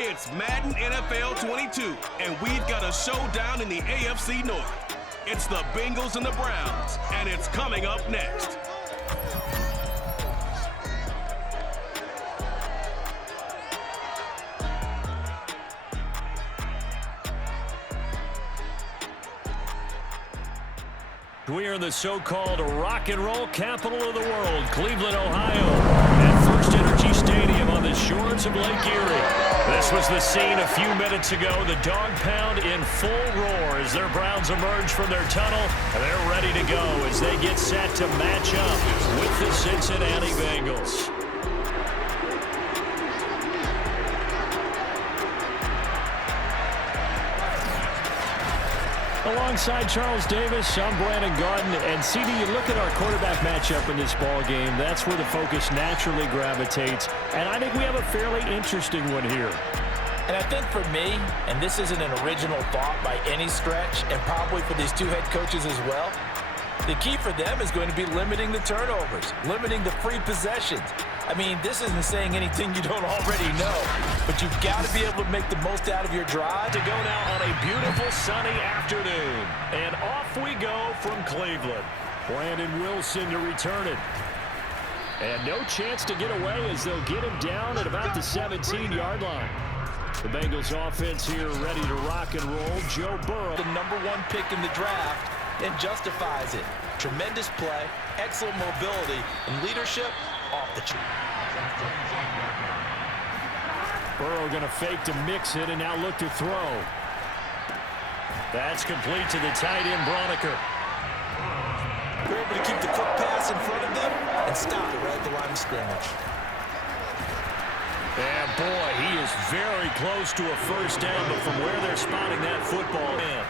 It's Madden NFL 22, and we've got a showdown in the AFC North. It's the Bengals and the Browns, and it's coming up next. We are in the so-called rock and roll capital of the world, Cleveland, Ohio, at First Energy Stadium on the shores of Lake Erie. This was the scene a few minutes ago, the dog pound in full roar as their Browns emerge from their tunnel, and they're ready to go as they get set to match up with the Cincinnati Bengals. Alongside Charles Davis, I'm Brandon Garden, and CD, you look at our quarterback matchup in this ball game, that's where the focus naturally gravitates, and I think we have a fairly interesting one here. And I think for me, and this isn't an original thought by any stretch, and probably for these two head coaches as well, the key for them is going to be limiting the turnovers, limiting the free possessions. I mean, this isn't saying anything you don't already know, but you've got to be able to make the most out of your drive. To go now on a beautiful sunny afternoon, and off we go from Cleveland. Brandon Wilson to return it. And no chance to get away as they'll get him down at about the 17-yard line. The Bengals offense here ready to rock and roll. Joe Burrow, the #1 pick in the draft, and justifies it. Tremendous play, excellent mobility, and leadership off the chart. Burrow going to fake to mix it and now look to throw. That's complete to the tight end, Broniker. They're able to keep the quick pass in front of them and stop it right at the line of scrimmage. And boy, he is very close to a first down, but from where they're spotting that football in.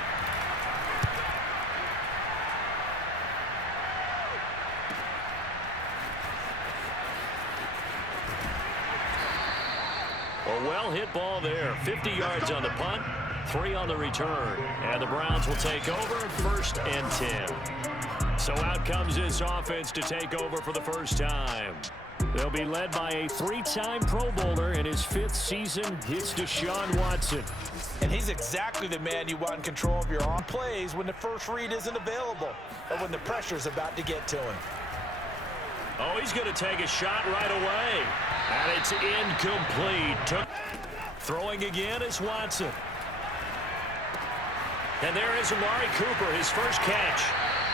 A well-hit ball there. 50 yards on the punt, 3 on the return. And the Browns will take over, 1st and 10. So out comes this offense to take over for the first time. They'll be led by a 3-time Pro Bowler in his 5th season. It's Deshaun Watson. And he's exactly the man you want in control of your own plays when the first read isn't available or when the pressure's about to get to him. Oh, he's going to take a shot right away. And it's incomplete. Throwing again is Watson. And there is Amari Cooper, his first catch.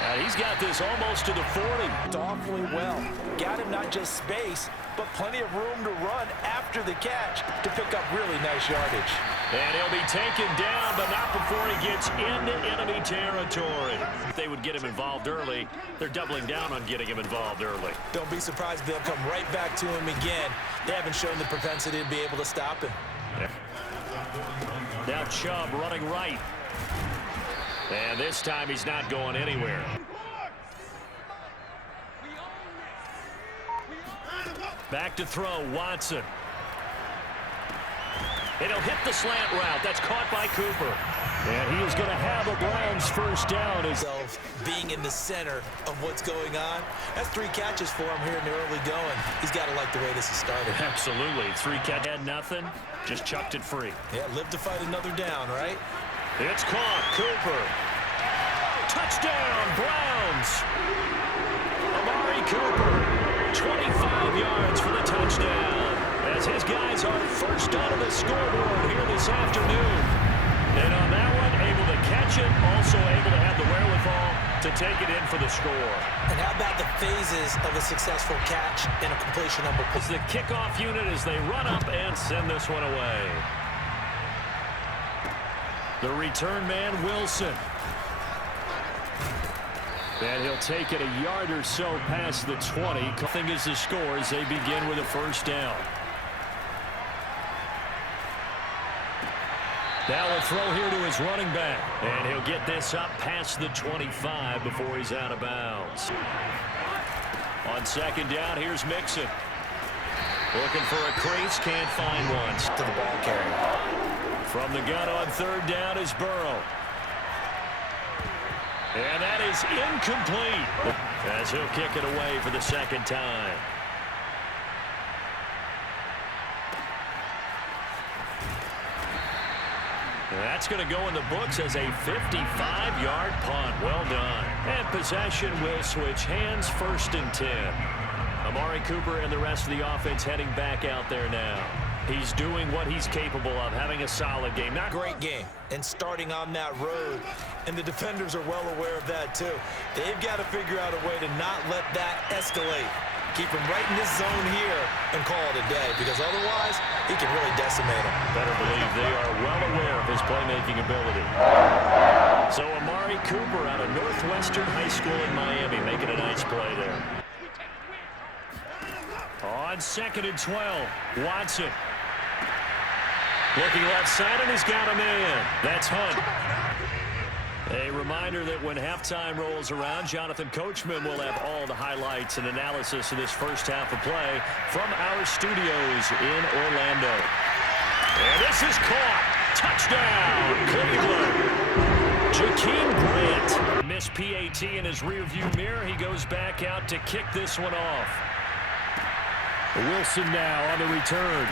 And he's got this almost to the 40. Awfully well. Got him not just space, but plenty of room to run after the catch to pick up really nice yardage. And he'll be taken down, but not before he gets into enemy territory. If they would get him involved early, they're doubling down on getting him involved early. Don't be surprised if they'll come right back to him again. They haven't shown the propensity to be able to stop him. Yeah. Now Chubb running right. And this time he's not going anywhere. Back to throw, Watson. And he'll hit the slant route. That's caught by Cooper. And he is going to have a Browns first down. Being in the center of what's going on. That's 3 catches for him here in the early going. He's got to like the way this has started. Absolutely. 3 catches. Had nothing. Just chucked it free. Yeah, live to fight another down, right? It's caught. Cooper. Touchdown, Browns. Amari Cooper. 25 yards for the touchdown. As his guys are first onto the scoreboard here this afternoon. And on that one, able to catch it, also able to have the wherewithal to take it in for the score. And how about the phases of a successful catch and a completion of a pass? The kickoff unit as they run up and send this one away. The return man, Wilson. And he'll take it a yard or so past the 20. Thing is the score as they begin with a first down. Now a throw here to his running back. And he'll get this up past the 25 before he's out of bounds. On second down, here's Mixon. Looking for a crease, can't find one. To the ball carrier. From the gun on third down is Burrow. And that is incomplete. As he'll kick it away for the second time. That's going to go in the books as a 55-yard punt. Well done. And possession will switch hands, 1st and 10. Amari Cooper and the rest of the offense heading back out there now. He's doing what he's capable of, having a solid game. Not great game and starting on that road, and the defenders are well aware of that too. They've got to figure out a way to not let that escalate. Keep him right in this zone here and call it a day, because otherwise he can really decimate him. Better believe they are well aware of his playmaking ability. So Amari Cooper out of Northwestern High School in Miami making a nice play there. On 2nd and 12, Watson. Looking left side, and he's got a man. That's Hunt. A reminder that when halftime rolls around, Jonathan Coachman will have all the highlights and analysis of this first half of play from our studios in Orlando. And this is caught. Touchdown, Cleveland. Jakeem Grant missed PAT in his rearview mirror. He goes back out to kick this one off. Wilson now on the return.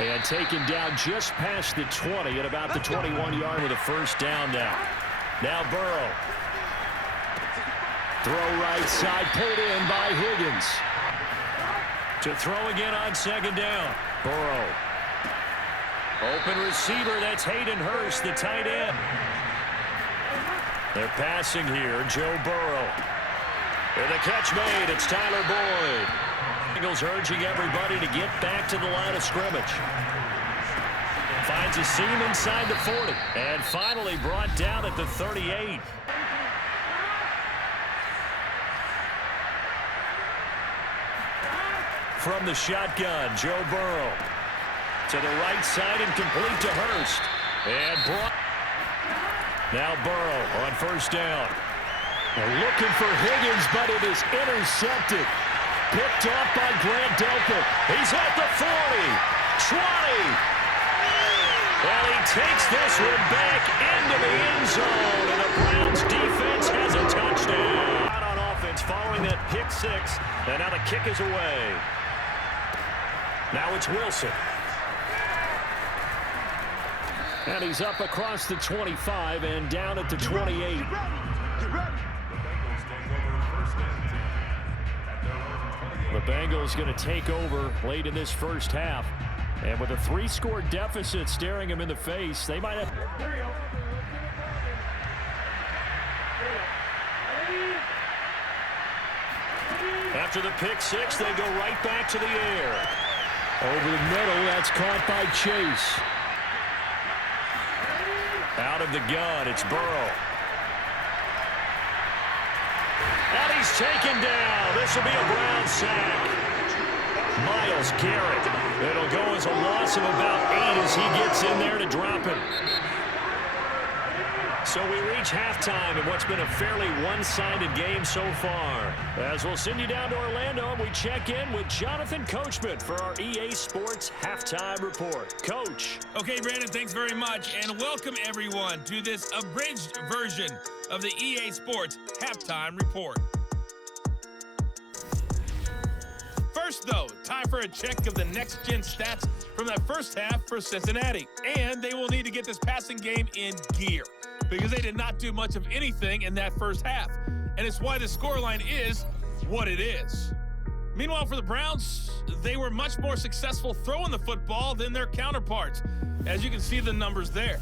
And taken down just past the 20 at about the 21-yard with a 1st down now. Now Burrow. Throw right side, pulled in by Higgins. To throw again on 2nd down. Burrow. Open receiver, that's Hayden Hurst, the tight end. They're passing here, Joe Burrow. And the catch made, it's Tyler Boyd. Bengals urging everybody to get back to the line of scrimmage. Finds a seam inside the 40. And finally brought down at the 38. From the shotgun, Joe Burrow. To the right side and complete to Hurst. And brought. Now Burrow on 1st down. They're looking for Higgins, but it is intercepted. Picked off by Grant Delpit. He's at the 40, 20. And he takes this one back into the end zone. And the Browns defense has a touchdown. Out on offense following that pick 6. And now the kick is away. Now it's Wilson. And he's up across the 25 and down at the 28. The Bengals going to take over late in this first half. And with a 3-score deficit staring them in the face, they might have... After the pick 6, they go right back to the air. Over the middle, that's caught by Chase. Out of the gun, it's Burrow. And he's taken down. This will be a Brown sack. Myles Garrett. It'll go as a loss of about 8 as he gets in there to drop him. So we reach halftime in what's been a fairly one-sided game so far. As we'll send you down to Orlando, and we check in with Jonathan Coachman for our EA Sports Halftime Report. Coach. Okay, Brandon, thanks very much, and welcome everyone to this abridged version of the EA Sports Halftime Report. First, though, time for a check of the next-gen stats from that first half for Cincinnati. And they will need to get this passing game in gear, because they did not do much of anything in that first half. And it's why the scoreline is what it is. Meanwhile, for the Browns, they were much more successful throwing the football than their counterparts, as you can see the numbers there.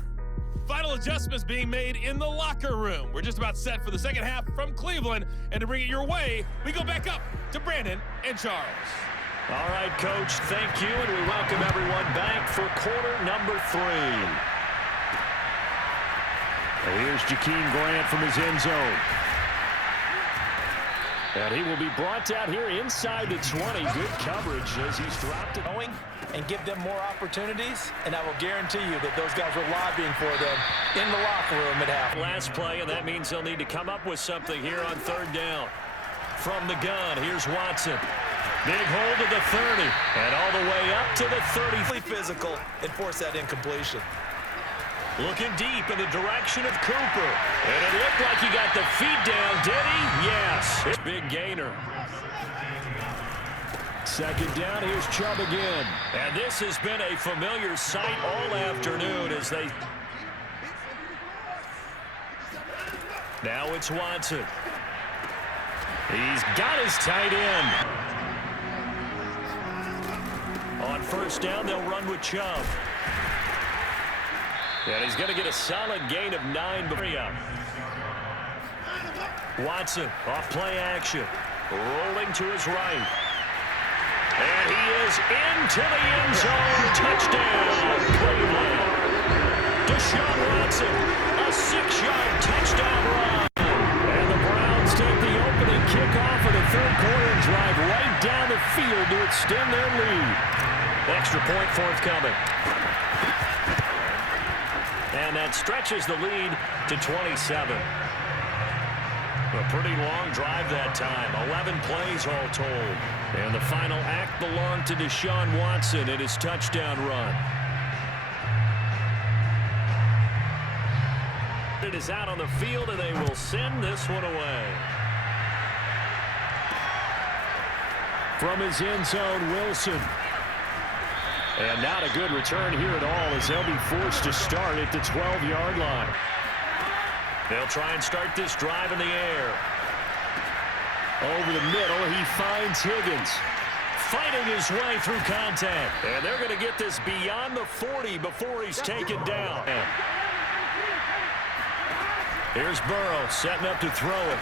Final adjustments being made in the locker room. We're just about set for the second half from Cleveland. And to bring it your way, we go back up to Brandon and Charles. All right, Coach, thank you, and we welcome everyone back for quarter number 3. Here's Jakeem Grant from his end zone. And he will be brought down here inside the 20. Good coverage as he's dropped it. And give them more opportunities, and I will guarantee you that those guys were lobbying for them in the locker room at half. Last play, and that means they'll need to come up with something here on 3rd down. From the gun, here's Watson. Big hold to the 30, and all the way up to the 30. Physical and force that incompletion. Looking deep in the direction of Cooper. And it looked like he got the feet down, did he? Yes. Big gainer. Second down, here's Chubb again. And this has been a familiar sight all afternoon as they... Now it's Watson. He's got his tight end. On first down, they'll run with Chubb. And he's going to get a solid gain of 9. Watson off play action. Rolling to his right. And he is into the end zone. Touchdown, Cleveland. Deshaun Watson, a 6-yard touchdown run. And the Browns take the opening kickoff of the third quarter and drive right down the field to extend their lead. Extra point forthcoming. And that stretches the lead to 27. A pretty long drive that time. 11 plays all told. And the final act belonged to Deshaun Watson in his touchdown run. It is out on the field, and they will send this one away. From his end zone, Wilson. And not a good return here at all as they'll be forced to start at the 12-yard line. They'll try and start this drive in the air. Over the middle, he finds Higgins. Fighting his way through contact. And they're going to get this beyond the 40 before he's taken down. Here's Burrow setting up to throw it.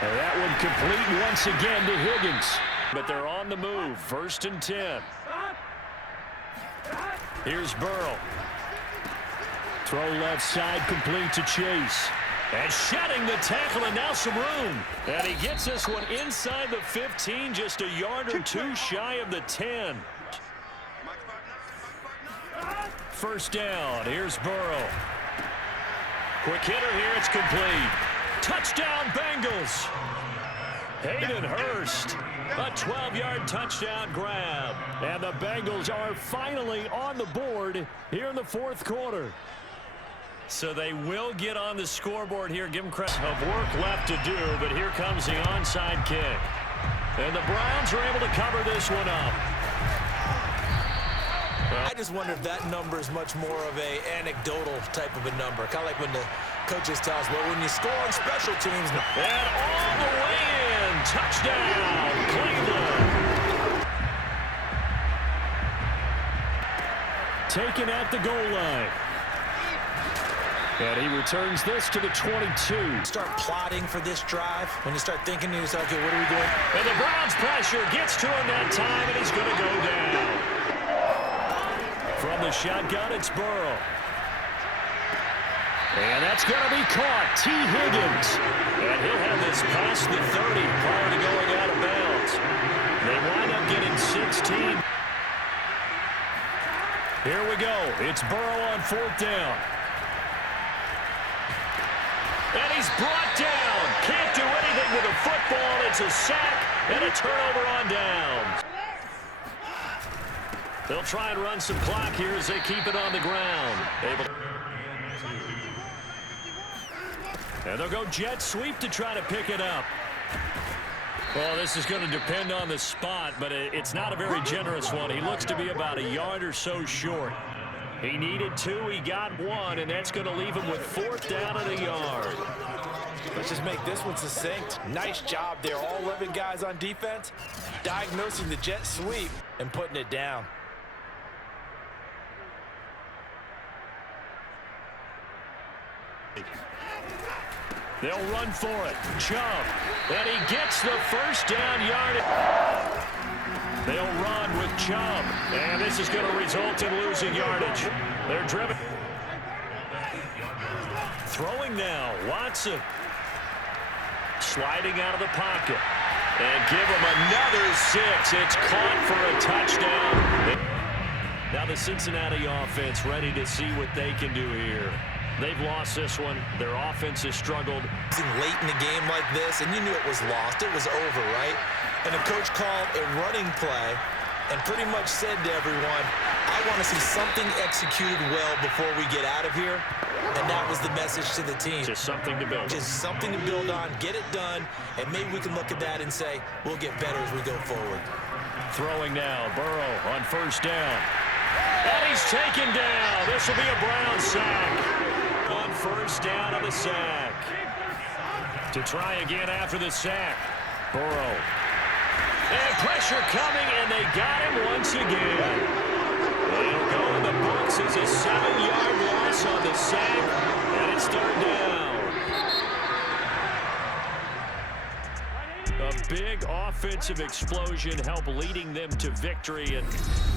And that one complete once again to Higgins. But they're on the move. 1st and 10. Here's Burrow. Throw left side complete to Chase. And shedding the tackle, and now some room. And he gets this one inside the 15, just a yard or two shy of the 10. First down, here's Burrow. Quick hitter here, it's complete. Touchdown, Bengals. Hayden Hurst, a 12-yard touchdown grab. And the Bengals are finally on the board here in the fourth quarter. So they will get on the scoreboard here. Give them credit of work left to do, but here comes the onside kick. And the Browns are able to cover this one up. I just wonder if that number is much more of a anecdotal type of a number. Kind of like when the coaches tell us, well, when you score on special teams. And all the way in. Touchdown, Cleveland. Taken at the goal line. And he returns this to the 22. Start plotting for this drive. When you start thinking to yourself, okay, what are we doing? And the Browns pressure gets to him that time, and he's going to go down. From the shotgun, it's Burrow. And that's going to be caught. T. Higgins. And he'll have this past the 30 prior to going out of bounds. They wind up getting 16. Here we go. It's Burrow on 4th down. And he's brought down. Can't do anything with a football. It's a sack and a turnover on downs. They'll try and run some clock here as they keep it on the ground. And they'll go jet sweep to try to pick it up. Well, this is going to depend on the spot, but it's not a very generous one. He looks to be about a yard or so short. He needed 2, he got 1, and that's going to leave him with 4th down at a yard. Let's just make this one succinct. Nice job there. All 11 guys on defense, diagnosing the jet sweep and putting it down. They'll run for it. Chubb. And he gets the 1st down yard. They'll run with Chubb. And this is going to result in losing yardage. They're driven. Throwing now. Watson. Sliding out of the pocket. And give him another 6. It's caught for a touchdown. Now the Cincinnati offense ready to see what they can do here. They've lost this one. Their offense has struggled. Late in a game like this, and you knew it was lost. It was over, right? And the coach called a running play and pretty much said to everyone, I want to see something executed well before we get out of here. And that was the message to the team. Just something to build. Just something to build on, get it done, and maybe we can look at that and say, we'll get better as we go forward. Throwing now, Burrow on first down. And he's taken down. This will be a Brown sack. On first down on the sack. To try again after the sack. Burrow. And pressure coming, and they got him once again. They'll go in the box as a 7-yard loss on the sack, and it's third down. A big offensive explosion helped leading them to victory, and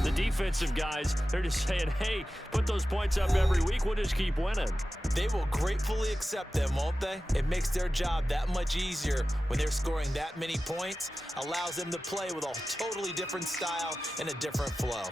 the defensive guys, they're just saying, hey, put those points up every week, we'll just keep winning. They will gratefully accept them, won't they? It makes their job that much easier when they're scoring that many points, allows them to play with a totally different style and a different flow.